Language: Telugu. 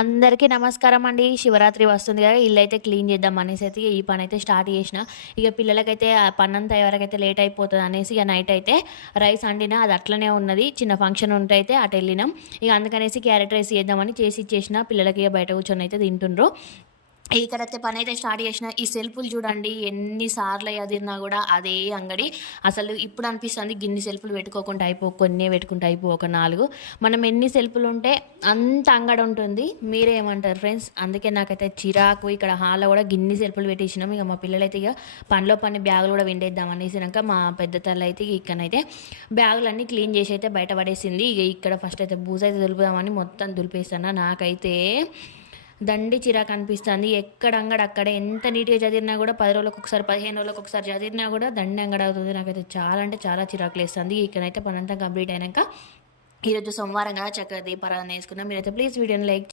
అందరికీ నమస్కారం అండి. శివరాత్రి వస్తుంది కదా! ఇల్లైతే క్లీన్ చేద్దాం అనేసి అయితే ఈ పనైతే స్టార్ట్ చేసిన. ఇక పిల్లలకైతే ఆ పనంతా అయ్యేవరకైతే లేట్ అయిపోతది అనేసి ఇక నైట్ అయితే రైస్ వండిన. అది అట్లనే ఉన్నది. చిన్న ఫంక్షన్ ఉంటే అయితే అటెళ్ళినాం. ఇక అందుకనేసి క్యారెట్ రైస్ చేద్దామని చేసి ఇచ్చేసిన. పిల్లలకి ఇక బయట కూర్చొని అయితే తింటుండ్రు. ఇక్కడైతే పనైతే స్టార్ట్ చేసిన. ఈ సెల్ఫులు చూడండి ఎన్ని సార్లు అదిరినా కూడా అదే అంగడి. అసలు ఇప్పుడు అనిపిస్తుంది గిన్ని సెల్ఫులు పెట్టుకోకుండా కొన్నే పెట్టుకుంటే ఒక 4. మనం ఎన్ని సెల్ఫులు ఉంటే అంత అంగడి ఉంటుంది. మీరేమంటారు ఫ్రెండ్స్? అందుకే నాకైతే చిరాకు. ఇక్కడ హాల్లో కూడా గిన్ని సెల్ఫులు పెట్టేసినాం. ఇక మా పిల్లలైతే ఇక పనిలో పని బ్యాగులు కూడా విండేద్దాం అనేసినాక మా పెద్ద తల్లి అయితే ఇక్కడైతే బ్యాగులన్నీ క్లీన్ చేసి అయితే బయట పడేసింది. ఇక ఇక్కడ ఫస్ట్ అయితే బూజు అయితే దులుపుదామని మొత్తం దులిపేస్తాను. నాకైతే దండి చిరాకు అనిపిస్తుంది. ఎక్కడ అంగడి అక్కడే ఎంత నీట్గా చదివినా కూడా 10 రోజులకు ఒకసారి 15 రోజులకు ఒకసారి చదివినా కూడా దండి అంగడి అవుతుంది. నాకైతే చాలా అంటే చాలా చిరాకు లేస్తుంది. ఇక్కడైతే పనంతా కంప్లీట్ అయినాక ఈరోజు సోమవారం కదా చక్కగా దీపారాధన వేసుకున్నాం. మీరైతే ప్లీజ్ వీడియోని లైక్